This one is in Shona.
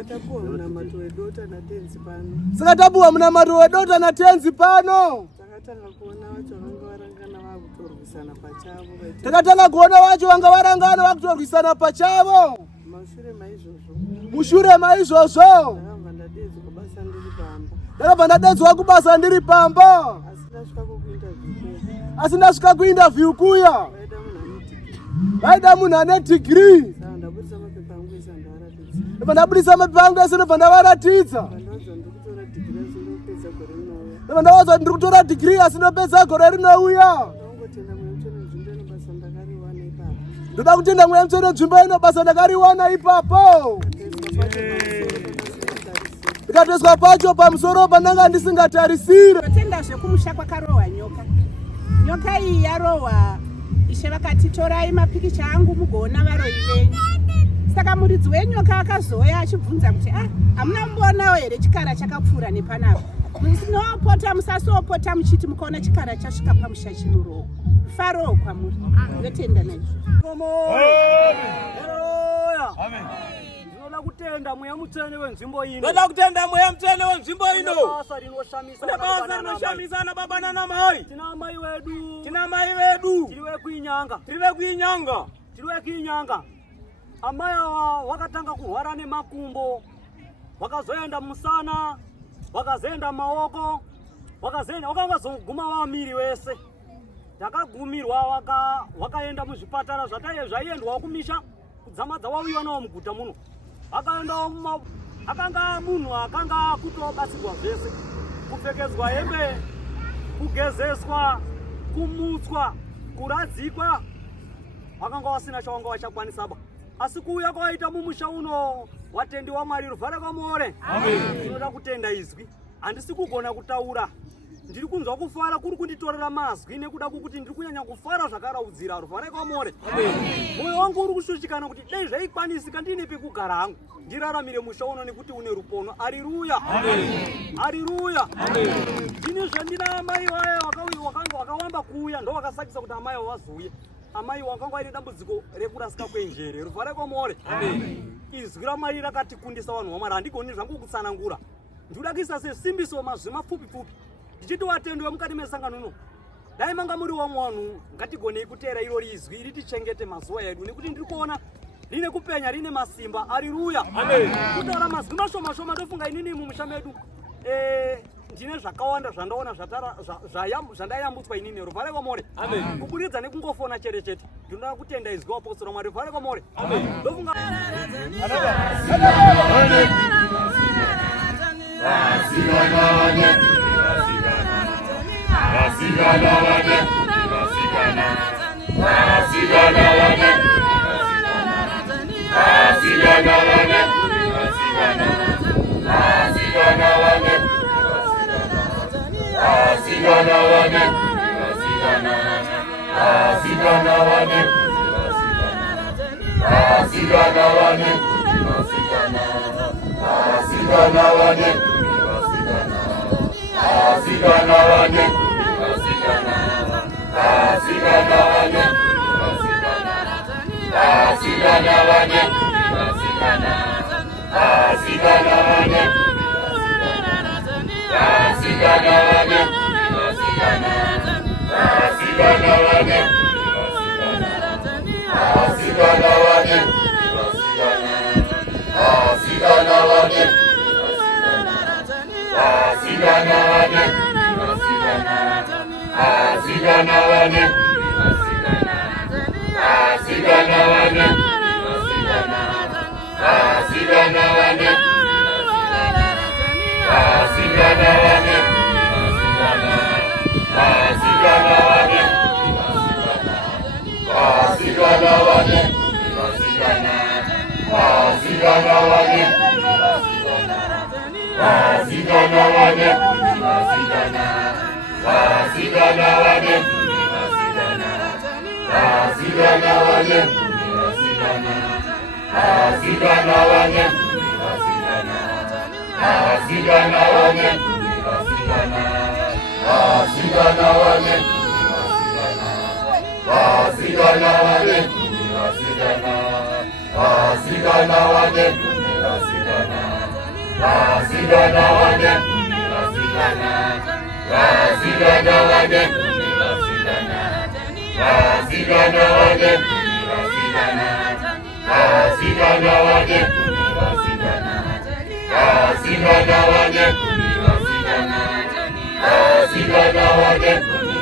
Sakatapuwa munamato wedota natenzi pano. Sakatapuwa munamato wedota natenzi pano. Takatanga kuona wacho vanga varangana vakutorwisana pachavo. Takatanga kuona wacho vanga varangana vakutorwisana pachavo. Mushure maizvozvo. Ndakabva ndadedzwa kubasa ndiri pamba. Ndakabva ndadedzwa kubasa ndiri pamba. Asi ndasvika kuinterview kuya. Vaida munhu ane degree. Ndabudisa mapepa angu ese ndobva ndavaratidza. Ndavaudzwa ndiri kutora degree asi ndopedza gore rinouya. Ndoda kutenda mweya mutsvene nzvimbo ino basa ndakariwana ipapo. Ndikatoiswa pacho pamusoro pandanga ndisingatarisire. Tenda zvekumusha kwakarohwa nyoka. Nyoka iyi yarohwa ishe vakati torai mapikicha angu mugoona varoyi venyu. Saka muridzi wenyoka akazoya achibvunza kuti hamuna mumbonawo here chikara chakapfuura nepanapa. Musinopota musasopota muchiti mukaona chikara chasvika pamusha chinorohwa. Faro kwamuri. Ndotenda naizvo. Amen. Ndinoda kutenda mweya mutsvene wenzvimbo ino. Ndoda kutenda mweya mutsvene wenzvimbo ino. Basa rinoshamisa na baba nana mai. Tina mai vedu. Tiri kuinyanga. Amai ava vakatanga kurwara nemakumbo. Vakazoenda musana, vakazoenda maoko, vakangazoguma vamiri vese. Takagumirwa vakaenda muzvipatara zvaiendwa kumisha kudzamadza wauyiwa nawo muguta muno. Akanga munhu akanga kutobatsirwa zvese, kupfekedzwa hembe, kugezeswa, kumutswa, kuradzikwa. Vakanga vasina chavanga vachakwanisaba. Asi kuuya kwaita mumusha uno watendi waMwari ruvhare kwamore. Ndinoda kutenda izwi. Handisi kugona kutaura. Ndiri kunzwa kufara kuri kunditorera mazwi nekuda kwokuti ndiri kunyanya kufara zvakaraudzira ruvhare kwamore. Mwoyo wangu uri kushushikana kuti dai zvaikwanisika ndine pekugara hangu ndiraramire musha uno nekuti une rupono. Haleluya. Haleluya. Ndini zvandina amai vaye wakawamba kuuya ndo vakasakisa kuti amai vazouye. Amai wakanga ine dambudziko rekurasika kwenjere ruvhare kwamore. Izwi raMwari rakatikundisa vanhu vaMwari. Handigoni zvangu kutsanangura. Ndinoda kuisa sesimbiso mazwi mapfupi. Ndichiti watendi wemukati mesangano uno, dai manga muri vanhu ngatigonei kuteera iro izwi ritichengete mazuva edu nekuti ndiri kuona rine kupenya rine masimba. Haleluya. Kutaura mazwi mashoma ndofunga inini mumusha medu ndine zvakawanda zvandaona zvandayambutswa inini ruvhare kwamore. Kuburidza nekungofona chete. Ndinoda kutenda izwi wapostora Mwari ruvhare kwamore. Ndofunga Wasigana wane, Wasigana wage, wasigana, wasigana wage, wasigana, wasigana wage, wasigana, wasigana wage, wasigana, wasigana wage, wasigana, wasigana wage.